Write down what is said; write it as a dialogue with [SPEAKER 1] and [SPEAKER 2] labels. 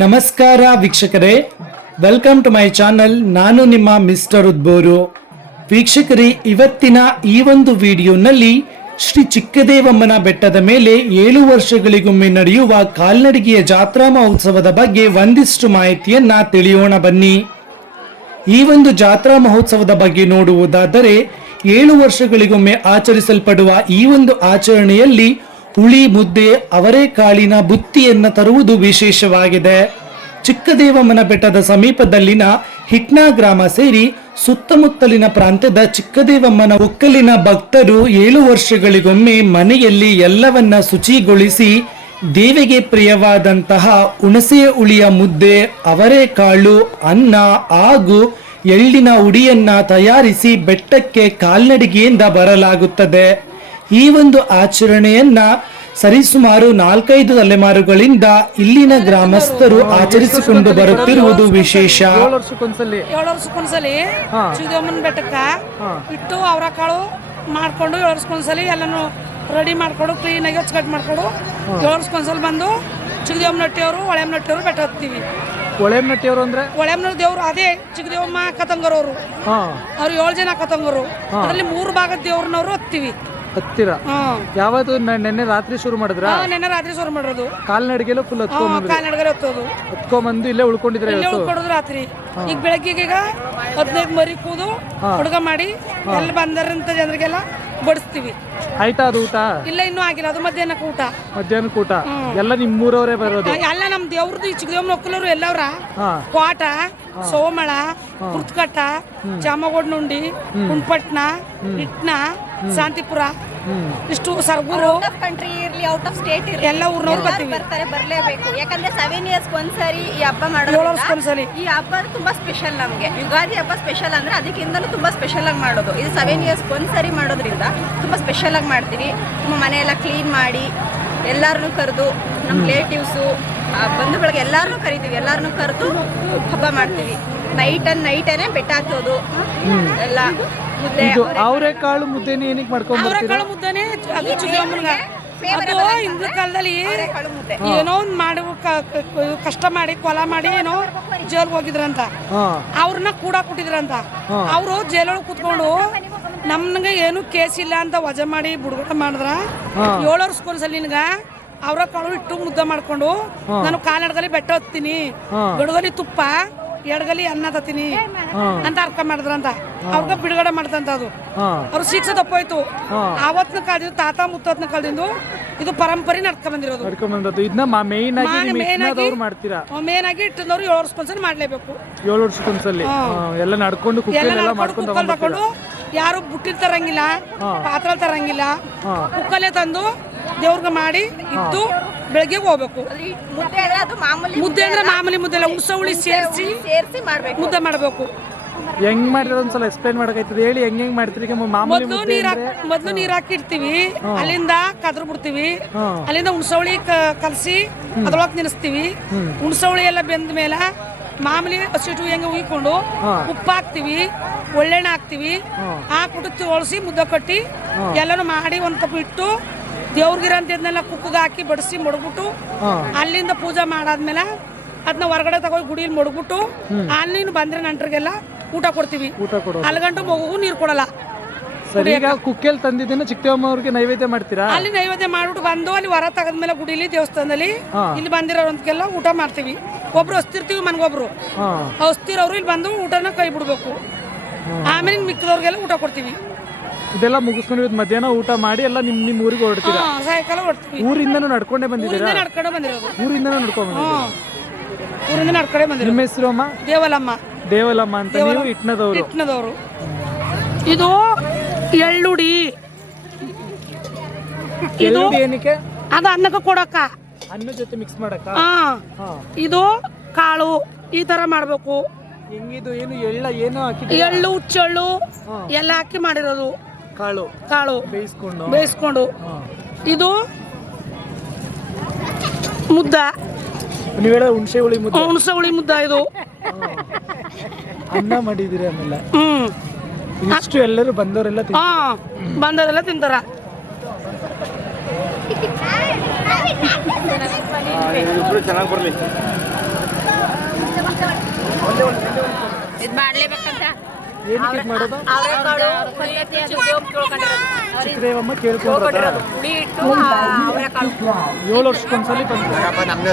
[SPEAKER 1] ನಮಸ್ಕಾರ ವೀಕ್ಷಕರೇ. Welcome to my channel ನಾನು ನಿಮ್ಮ ಮಿಸ್ಟರ್ ಉದ್ಬೋರು. ವೀಕ್ಷಕರೇ, ಇವತ್ತಿನ ಈ ಒಂದು ವಿಡಿಯೋನಲ್ಲಿ ಶ್ರೀ ಚಿಕ್ಕದೇವಮ್ಮನ ಬೆಟ್ಟದ ಮೇಲೆ ಏಳು ವರ್ಷಗಳಿಗೊಮ್ಮೆ ನಡೆಯುವ ಕಾಲ್ನಡಿಗೆಯ ಜಾತ್ರಾ ಮಹೋತ್ಸವದ ಬಗ್ಗೆ ಒಂದಿಷ್ಟು ಮಾಹಿತಿಯನ್ನ ತಿಳಿಯೋಣ ಬನ್ನಿ. ಈ ಒಂದು ಜಾತ್ರಾ ಮಹೋತ್ಸವದ ಬಗ್ಗೆ ನೋಡುವುದಾದರೆ, ಏಳು ವರ್ಷಗಳಿಗೊಮ್ಮೆ ಆಚರಿಸಲ್ಪಡುವ ಈ ಒಂದು ಆಚರಣೆಯಲ್ಲಿ ಹುಳಿ ಮುದ್ದೆ ಅವರೆಕಾಳಿನ ಬುತ್ತಿಯನ್ನು ತರುವುದು ವಿಶೇಷವಾಗಿದೆ. ಚಿಕ್ಕದೇವಮ್ಮನ ಬೆಟ್ಟದ ಸಮೀಪದಲ್ಲಿನ ಹಿಟ್ನಾ ಗ್ರಾಮ ಸೇರಿ ಸುತ್ತಮುತ್ತಲಿನ ಪ್ರಾಂತ್ಯದ ಚಿಕ್ಕದೇವಮ್ಮನ ಒಕ್ಕಲಿನ ಭಕ್ತರು ಏಳು ವರ್ಷಗಳಿಗೊಮ್ಮೆ ಮನೆಯಲ್ಲಿ ಎಲ್ಲವನ್ನ ಶುಚಿಗೊಳಿಸಿ ದೇವಿಗೆ ಪ್ರಿಯವಾದಂತಹ ಹುಣಸೆಯ ಹುಳಿಯ ಮುದ್ದೆ ಅವರೆಕಾಳು ಅನ್ನ, ಹಾಗೂ ಎಳ್ಳಿನ ಉಡಿಯನ್ನ ತಯಾರಿಸಿ ಬೆಟ್ಟಕ್ಕೆ ಕಾಲ್ನಡಿಗೆಯಿಂದ ಬರಲಾಗುತ್ತದೆ. ಈ ಒಂದು ಆಚರಣೆಯನ್ನ ಸರಿಸುಮಾರು ನಾಲ್ಕೈದು ತಲೆಮಾರುಗಳಿಂದ ಇಲ್ಲಿನ ಗ್ರಾಮಸ್ಥರು ಆಚರಿಸಿಕೊಂಡು ಬರುತ್ತಿರುವುದು ವಿಶೇಷ.
[SPEAKER 2] ಏಳು ವರ್ಷಕ್ಕೊಂದ್ಸಲಿ
[SPEAKER 3] ಬೆಟ್ಟಕ್ಕ ಇಟ್ಟು ಅವರ ಕಾಳು ಮಾಡ್ಕೊಂಡು ಏಳು ವರ್ಷಕ್ಕೊಂದ್ಸಲಿ ಎಲ್ಲನೂ ರೆಡಿ ಮಾಡ್ಕೊಂಡು ಕ್ಲೀನಾಗಿ ಕಟ್ ಮಾಡ್ಕೊಂಡು ಏಳು ವರ್ಷಕ್ಕೊಂದ್ಸಲಿ ಬಂದು ಚಿಗದೇವಮ್ಮ ನಟ್ಟಿಯವರು ಹೊಳೆಮ್ಮ ನಟ್ಟಿಯವರು ಬೆಟ್ಟ ಹತ್ತೀವಿ.
[SPEAKER 2] ಒಳೆಮ್ನಟ್ಟಿಯವರು ಅಂದ್ರೆ?
[SPEAKER 3] ಒಳೆಮ್ ದೇವರು ಅದೇ ಚಿಗದೇವಮ್ಮ ಕತಂಗರವರು
[SPEAKER 2] ಹಾ.
[SPEAKER 3] ಅವ್ರು ಏಳು ಜನ ಕತಂಗರು ಅದರಲ್ಲಿ ಮೂರು ಭಾಗದ ದೇವ್ರನ್ನವರು ಹತ್ತೀವಿ.
[SPEAKER 2] ಹತ್ತಿರ. ಯಾವತ್ತು ನೆನ್ನೆ ರಾತ್ರಿ ಶುರು ಮಾಡಿದ್ರ?
[SPEAKER 3] ನೆನ್ನೆ ರಾತ್ರಿ ಶುರು ಮಾಡೋದು
[SPEAKER 2] ಕಾಲ್ನಡಿಗೆಲ್ಲ ಫುಲ್ ಹತ್ಕೊಂಬಂದ್ರಿ
[SPEAKER 3] ಕಾಲ್ನಡಗರೆ ಹತ್ತೋದು.
[SPEAKER 2] ಹತ್ಕೊಂಬಂದು ಇಲ್ಲೇ ಉಳ್ಕೊಂಡಿದ್ರೆ
[SPEAKER 3] ಉಳ್ಕೊಡೋದು ರಾತ್ರಿ. ಈಗ ಬೆಳಗ್ಗೆ ಈಗ ಹದಿನೈದು ಮರಿ ಕೂದು ಹುಡುಗ ಮಾಡಿ ಎಲ್ಲ ಬಂದರಂತ ಜನರಿಗೆಲ್ಲ ಬಡಿಸ್ತೀವಿ.
[SPEAKER 2] ಆಯ್ತಾ ಅದು ಊಟ?
[SPEAKER 3] ಇಲ್ಲ ಇನ್ನೂ ಆಗಿಲ್ಲ. ಅದು ಮಧ್ಯಾಹ್ನಕ್ಕೆ ಊಟ.
[SPEAKER 2] ಮಧ್ಯಾಹ್ನಕ್ಕೆ ಊಟ? ಎಲ್ಲ ನಿಮ್ಮೂರವರೇ ಬರೋದು?
[SPEAKER 3] ಎಲ್ಲ ನಮ್ಮ ದೇವ್ರದ್ದು ಈ ಚಿಕ್ಕದೇವ್ನ ಒಕ್ಕಲರು ಎಲ್ಲವ್ರ. ಕ್ವಾಟ ಸೋಮಳ ಕುರ್ತಕಟ್ಟ ಜಾಮಗೋಡ್ನುಂಡಿ ಕುಂಪಟ್ನ ಇಟ್ನ ಶಾಂತಿಪುರ. ಇಷ್ಟು ಸರ್ಗೂರು
[SPEAKER 4] ಔಟ್ ಆಫ್ ಕಂಟ್ರಿ ಇರ್ಲಿ ಔಟ್ ಆಫ್ ಸ್ಟೇಟ್ ಇರ್ಲಿ
[SPEAKER 3] ಎಲ್ಲ
[SPEAKER 4] ಊರ್
[SPEAKER 3] ಬರ್ತೀವಿ.
[SPEAKER 4] ಬರ್ತಾರೆ ಬರಲೇಬೇಕು. ಯಾಕಂದ್ರೆ ಸೆವೆನ್ ಇಯರ್ಸ್ ಒಂದ್ಸರಿ ಈ ಹಬ್ಬ
[SPEAKER 3] ಮಾಡೋದು
[SPEAKER 4] ಈ ಹಬ್ಬ ತುಂಬಾ ಸ್ಪೆಷಲ್ ನಮಗೆ. ಯುಗಾದಿ ಹಬ್ಬ ಸ್ಪೆಷಲ್ ಅಂದ್ರೆ ಅದಕ್ಕಿಂತಲೂ ತುಂಬಾ ಸ್ಪೆಷಲ್ ಆಗಿ ಮಾಡೋದು. ಇದು ಸೆವೆನ್ ಇಯರ್ಸ್ ಒಂದ್ಸರಿ ಮಾಡೋದ್ರಿಂದ ತುಂಬಾ ಸ್ಪೆಷಲ್ ಆಗಿ ಮಾಡ್ತೀವಿ. ತುಂಬ ಮನೆಯೆಲ್ಲ ಕ್ಲೀನ್ ಮಾಡಿ ಎಲ್ಲಾರನ್ನೂ ಕರೆದು ನಮ್ಮ ರಿಲೇಟಿವ್ಸು ಬಂಧುಗಳಿಗೆ ಎಲ್ಲಾರನ್ನೂ ಕರಿತೀವಿ. ಎಲ್ಲಾರನ್ನೂ ಕರೆದು ಹಬ್ಬ ಮಾಡ್ತೀವಿ. ನೈಟ್ ಅಂಡ್ ನೈಟೇನೆ ಬೆಟ್ಟ ಹಾಕೋದು ಎಲ್ಲ.
[SPEAKER 2] ಇದು ಅವರೆಕಾಳು ಮುದ್ದೆನೇ ಏನಕ್ಕೆ
[SPEAKER 3] ಮಾಡ್ಕೊಂಡು
[SPEAKER 2] ಮಾಡ್ಕೊಂಡ್ಬರ್ತೀರಾ
[SPEAKER 3] ಕಾಳು ಮುದ್ದನೆ ಅದು ಚಿಕ್ಕಮ್ಮನ ಅದು ಹಿಂದಿನ ಕಾಲದಲ್ಲಿ
[SPEAKER 4] ಕಾಳು ಮುದ್ದೆ.
[SPEAKER 3] ಏನೋ ಒಂದು ಮಾಡಿ ಕ- ಕ- ಕಷ್ಟ ಮಾಡಿ ಕೊಲ ಮಾಡಿ ಏನೋ ಜೈಲ್ಗೆ ಹೋಗಿದ್ರಂತ.
[SPEAKER 2] ಹಾ.
[SPEAKER 3] ಅವ್ರನ್ನ ಕೂಡ ಕೊಟ್ಟಿದ್ರಂತ. ಅವರು ಜೈಲೊಳಗೆ ಕುತ್ಕೊಂಡು ನಮ್ಗೆ ಏನು ಕೇಸ್ ಇಲ್ಲ ಅಂತ ವಜಾ ಮಾಡಿ ಬಿಡುಗಡೆ ಮಾಡಿದ್ರ ಸ್ಕೂಲ್ ಅಲ್ಲಿ ನಿನ್ಗ ಅವ್ರ ಕಾಳು ಇಟ್ಟು ಮುದ್ದೆ ಮಾಡ್ಕೊಂಡು ನಾನು ಕಾಲಡ್ಗಲಿ ಬೆಟ್ಟ ಹತ್ತೀನಿ ಗಡಗಲಿ ತುಪ್ಪ ಎಡಗಲಿ ಅನ್ನ ತತ್ತೀನಿ ಅಂತ ಅರ್ಥ ಮಾಡಿದ್ರಂತ. ಅವ್ರಿಗೆ ಬಿಡುಗಡೆ ಮಾಡ್ತಂತ ಅದು.
[SPEAKER 2] ಅವ್ರ
[SPEAKER 3] ಅವ್ರು ಶಿಕ್ಷೆ ತಪ್ಪೋಯ್ತು. ಅವತ್ನ ಕಾಲದಿಂದ ತಾತ ಮುತ್ತತ್ನ ಕಾಲದಿಂದ ಇದು ಪರಂಪರೆ ನಡ್ಕೊಂಡ್ ಬಂದಿರೋದು.
[SPEAKER 2] ನಡ್ಕೊಂಬಂದದ್ದು ಇದನ್ನ ಮೇನ್ ಆಗಿ
[SPEAKER 3] ಮೇನ್ ಆಗಿ-
[SPEAKER 2] ಮಾಡ್ತೀರಾ?
[SPEAKER 3] ಮೇನ್ ಆಗಿ ಇಟ್ಟಿದ್ದವ್ರು ಏಳು ವರ್ಷಕ್ಕೊಂದ್ಸಲ ಮಾಡ್ಲೇಬೇಕು.
[SPEAKER 2] ಏಳು ವರ್ಷ ಹಾ, ಎಲ್ಲ ನಡ್ಕೊಂಡು
[SPEAKER 3] ಎಲ್ಲ
[SPEAKER 2] ಮಾಡ್ಕೊಂಡು
[SPEAKER 3] ಕುಕ್ಕಲ್ ತಕೊಂಡು ಯಾರು ಬುಟ್ಟಿಲ್ ತರಂಗಿಲ್ಲ ಪಾತ್ರ ತರಂಗಿಲ್ಲ. ಕುಕ್ಕಲ್ಲೇ ತಂದು ದೇವ್ರಿಗೆ ಮಾಡಿ ಇದ್ದು ಬೆಳಗ್ಗೆ ಹೋಗ್ಬೇಕು.
[SPEAKER 4] ಮುದ್ದೆ ಅಂದ್ರೆ ಅದು ಮಾಮೂಲಿ
[SPEAKER 3] ಮುದ್ದೆ ಅಂದ್ರೆ ಮಾಮೂಲಿ ಮುದ್ದೆ ಎಲ್ಲ ಉಣ್ಸ ಹುಳಿ ಸೇರಿಸಿ
[SPEAKER 4] ಸೇರಿಸಿ ಮಾಡ್ಬೇಕು.
[SPEAKER 3] ಮುದ್ದೆ ಮಾಡಬೇಕು.
[SPEAKER 2] ಹೆಂಗ್ ಮಾಡಿದ್ರೆ ಒಂದ್ಸಲ ಎಕ್ಸ್ಪ್ಲೈನ್ ಮಾಡಕೈತದ. ಹೇಳಿ ಹೆಂಗ್ ಹೆಂಗ್ ಮಾಡ್ತೀರಿ? ಈಗ ಮಾಮೂಲಿ
[SPEAKER 3] ಮೊದ್ಲು
[SPEAKER 2] ಮುದ್ದೆ
[SPEAKER 3] ನೀರ್
[SPEAKER 2] ಅಂದ್ರೆ
[SPEAKER 3] ಮೊದ್ಲು ನೀರ್ ಅಲ್ಲಿಂದ ಕದ್ರ ಬಿಡ್ತೀವಿ
[SPEAKER 2] ಹಾ.
[SPEAKER 3] ಅಲ್ಲಿಂದ ಹುಣ್ಸೌಳಿ ಕಲಸಿ ಅದ್ರೊಳಗೆ ನೆನೆಸ್ತೀವಿ. ಹುಣ್ಸೌಳಿ ಎಲ್ಲ ಬೆಂದ ಮೇಲೆ ಮಾಮೂಲಿ ಹಸಿಟ್ಟು ಹೆಂಗೆ ಉಯ್ಕೊಂಡು ಉಪ್ಪು ಹಾಕ್ತಿವಿ ಒಳ್ಳೆಣ್ಣೆ ಹಾಕ್ತಿವಿ. ಹಾಕ್ಬಿಟ್ಟು ತೋಳಿಸಿ ಮುದ್ದೆ ಕಟ್ಟಿ ಎಲ್ಲನೂ ಮಾಡಿ ಒಂದು ತಪ್ಪು ಇಟ್ಟು ದೇವ್ರಿಗಿರೋಂಥದ್ನೆಲ್ಲ ಕುಕ್ಕಗೆ ಹಾಕಿ ಬಡಿಸಿ ಮಡಗ್ಬಿಟ್ಟು ಅಲ್ಲಿಂದ ಪೂಜೆ ಮಾಡಾದ್ಮೇಲೆ ಅದನ್ನ ಹೊರಗಡೆ ತಗೋ ಗುಡಿಯಲ್ಲಿ ಮಡಗ್ಬಿಟ್ಟು ಅಲ್ಲಿನ ಬಂದ್ರೆ ನಂಟ್ರಿಗೆಲ್ಲ ಊಟ ಕೊಡ್ತೀವಿ.
[SPEAKER 2] ಊಟ ಕೊಡೋದು.
[SPEAKER 3] ಅಲ್ಗಂಟು ಮಗುಗೂ ನೀರು ಕೊಡಲ್ಲ.
[SPEAKER 2] ಸರಿ ಈಗ ಕುಕ್ಕೆಲ್ ತಂದಿದ್ದೇನೆ ಚಿಕ್ಕಮ್ಮ ಅವ್ರಿಗೆ ನೈವೇದ್ಯ ಮಾಡ್ತೀರಾ?
[SPEAKER 3] ಅಲ್ಲಿ ನೈವೇದ್ಯ ಮಾಡ್ಬಿಟ್ಟು ಬಂದು ಅಲ್ಲಿ ಹೊರ ತೆಗೆದ್ಮೇಲೆ ಗುಡಿಲಿ ದೇವಸ್ಥಾನದಲ್ಲಿ. ಇಲ್ಲಿ ಬಂದಿರೋಂತಕ್ಕೆಲ್ಲ ಊಟ ಮಾಡ್ತೀವಿ. ಒಬ್ರು ಹಸ್ತಿರ್ತೀವಿ ಮನ್ಗೊಬ್ರು. ಹೊಸ್ತಿರೋರು ಇಲ್ಲಿ ಬಂದು ಊಟನ ಕೈ ಬಿಡ್ಬೇಕು. ಆಮೇಲೆ ಮಿಕ್ಕದವ್ರಿಗೆಲ್ಲ ಊಟ ಕೊಡ್ತೀವಿ.
[SPEAKER 2] ಇದೆಲ್ಲ ಮುಗಿಸ್ಕೊಂಡು ಇವತ್ತು ಮಧ್ಯಾಹ್ನ ಊಟ ಮಾಡಿ ಎಲ್ಲ ನಿಮ್ ನಿಮ್ ಊರಿಗೆ ಹೊರಡ್ತೀರಾ?
[SPEAKER 3] ಸಾಯಂಕಾಲ ಹೊಡ್ತೀವಿ
[SPEAKER 2] ಊರಿಂದನೂ ನಡ್ಕೊಂಡೇ ಬಂದಿದ್ದೀರಾ?
[SPEAKER 3] ನಡ್ಕೊಂಡು ಬಂದಿರೋದು.
[SPEAKER 2] ಊರಿಂದನೂ ನಡ್ಕೊಂಡು
[SPEAKER 3] ಊರಿಂದ ನಡ್ಕೊಂಡೇ ಬಂದಿರೋದು.
[SPEAKER 2] ನಿಮ್ಮ ಹೆಸರು ಅಮ್ಮ?
[SPEAKER 3] ದೇವಲಮ್ಮ.
[SPEAKER 2] ದೇವಲಮ್ಮ ಅಂತ ನೀವು ಇಟ್ನದವರು.
[SPEAKER 3] ಇಟ್ನದವರು. ಇದು ಎಳ್ಳುಡಿ. ಇದು
[SPEAKER 2] ಎಳ್ಳು ಏನಕ್ಕೆ?
[SPEAKER 3] ಅದು ಅನ್ನಕ್ಕೆ ಕೊಡಕ.
[SPEAKER 2] ಅನ್ನ ಜೊತೆ ಮಿಕ್ಸ್ ಮಾಡಕ
[SPEAKER 3] ಹಾ.
[SPEAKER 2] ಹಾ.
[SPEAKER 3] ಇದು ಕಾಳು ಈ ತರ ಮಾಡ್ಬೇಕು.
[SPEAKER 2] ಹೆಂಗಿದು ಏನು ಎಳ್ಳ ಏನು ಹಾಕಿ
[SPEAKER 3] ಎಳ್ಳು ಹುಚ್ಚೆಳ್ಳು ಎಲ್ಲ ಹಾಕಿ ಮಾಡಿರೋದು.
[SPEAKER 2] ಕಾಳು.
[SPEAKER 3] ಕಾಳು.
[SPEAKER 2] ಬೇಯಿಸ್ಕೊಂಡು.
[SPEAKER 3] ಬೇಯಿಸ್ಕೊಂಡು.
[SPEAKER 2] ಹಾ.
[SPEAKER 3] ಇದು ಮುದ್ದ.
[SPEAKER 2] ನೀವು ಹೇಳ ಹುಣಸೆ ಹುಳಿ ಮುದ್ದೆ.
[SPEAKER 3] ಹುಣಸೆ ಹುಳಿ ಮುದ್ದ ಇದು.
[SPEAKER 2] ಅನ್ನ ಮಾಡಿದಿರಿ ಆಮೇಲೆ.
[SPEAKER 3] ಹ್ಮ್.
[SPEAKER 2] ಇಷ್ಟು ಎಲ್ಲರೂ ಬಂದವರೆಲ್ಲ
[SPEAKER 3] ತಿನ್- ಬಂದವರೆಲ್ಲ ತಿಂತಾರ.
[SPEAKER 5] ಇಬ್ರು
[SPEAKER 2] ಏಳು ವರ್ಷಕ್ಕೊಂದ್ಸಲಿ ಬಂದು
[SPEAKER 4] ನಮ್ಗೆ